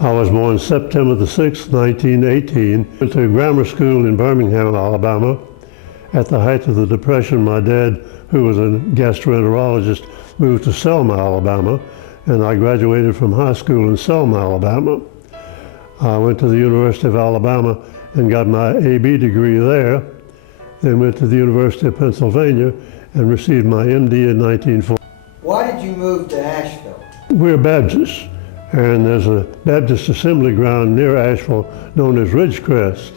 I was born September the 6th, 1918. Went to grammar school in Birmingham, Alabama. At the height of the Depression, my dad, who was a gastroenterologist, moved to Selma, Alabama, and I graduated from high school in Selma, Alabama. I went to the University of Alabama and got my AB degree there, then went to the University of Pennsylvania and received my MD in 1940. Why did you move to Asheville? We're Baptists, and there's a Baptist assembly ground near Asheville known as Ridgecrest.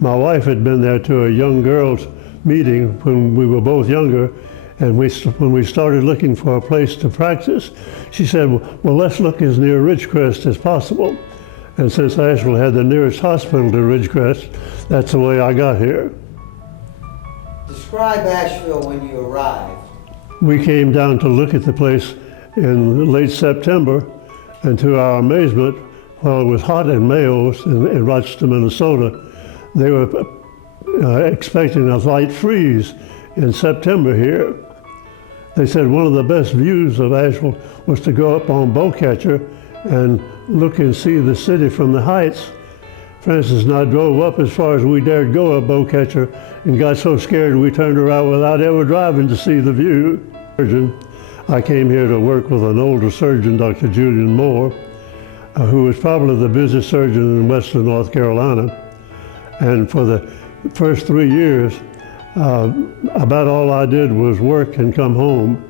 My wife had been there to a young girls meeting when we were both younger, and when we started looking for a place to practice, she said, well, let's look as near Ridgecrest as possible. And since Asheville had the nearest hospital to Ridgecrest, that's the way I got here. Describe Asheville when you arrived. We came down to look at the place in late September, and to our amazement, while it was hot in Mayos in Rochester, Minnesota, they were expecting a light freeze in September here. They said one of the best views of Asheville was to go up on Bowcatcher and look and see the city from the heights. Francis and I drove up as far as we dared go up Bowcatcher and got so scared we turned around without ever driving to see the view. I came here to work with an older surgeon, Dr. Julian Moore, who was probably the busiest surgeon in Western North Carolina. And for the first 3 years, about all I did was work and come home.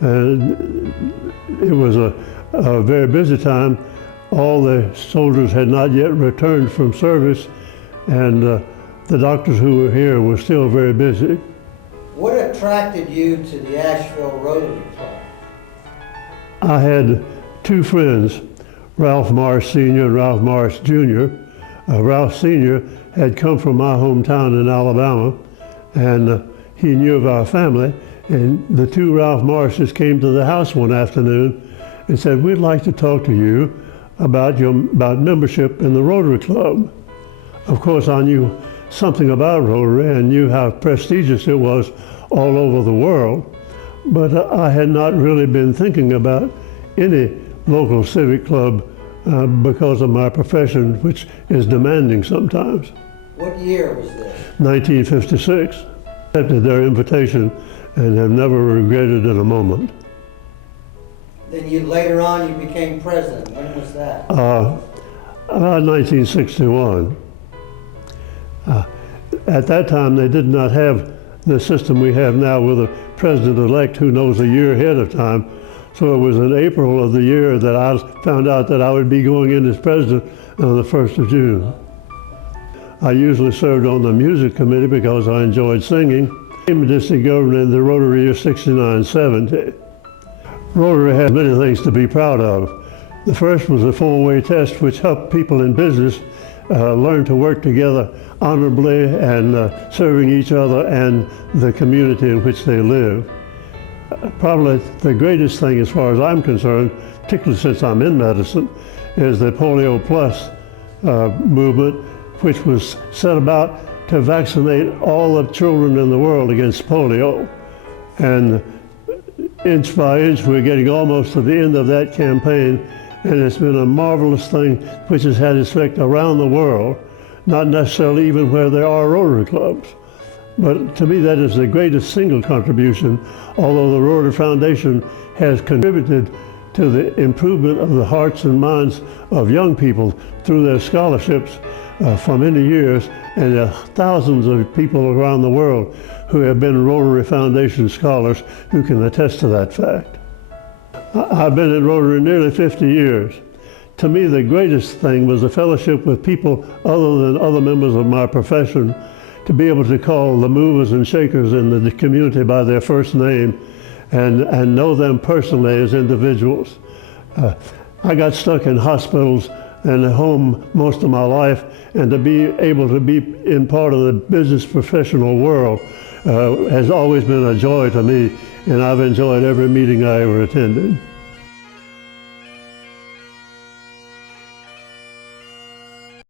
And it was a very busy time. All the soldiers had not yet returned from service, and the doctors who were here were still very busy. What attracted you to the Asheville Rotary Club? I had two friends, Ralph Marsh Sr. and Ralph Marsh Jr. Ralph Sr. had come from my hometown in Alabama, and he knew of our family, and the two Ralph Marshes came to the house one afternoon and said, we'd like to talk to you about membership in the Rotary Club. Of course, I knew something about Rotary and knew how prestigious it was all over the world, but I had not really been thinking about any local civic club because of my profession, which is demanding sometimes. What year was this? 1956. Accepted their invitation and have never regretted it a moment. Then later on you became president. When was that? About 1961. At that time, they did not have the system we have now with a president-elect who knows a year ahead of time. So it was in April of the year that I found out that I would be going in as president on the 1st of June. I usually served on the music committee because I enjoyed singing. I became district governor in the Rotary year 69-70. Rotary had many things to be proud of. The first was a four-way test which helped people in business learn to work together honorably and serving each other and the community in which they live. Probably the greatest thing as far as I'm concerned, particularly since I'm in medicine, is the Polio Plus movement, which was set about to vaccinate all the children in the world against polio. And inch by inch, we're getting almost to the end of that campaign, and it's been a marvelous thing which has had its effect around the world, not necessarily even where there are Rotary clubs. But to me, that is the greatest single contribution, although the Rotary Foundation has contributed to the improvement of the hearts and minds of young people through their scholarships for many years, and there are thousands of people around the world who have been Rotary Foundation scholars who can attest to that fact. I've been in Rotary nearly 50 years. To me, the greatest thing was the fellowship with people other than other members of my profession, to be able to call the movers and shakers in the community by their first name and know them personally as individuals. I got stuck in hospitals and at home most of my life, and to be able to be in part of the business professional world has always been a joy to me, and I've enjoyed every meeting I ever attended.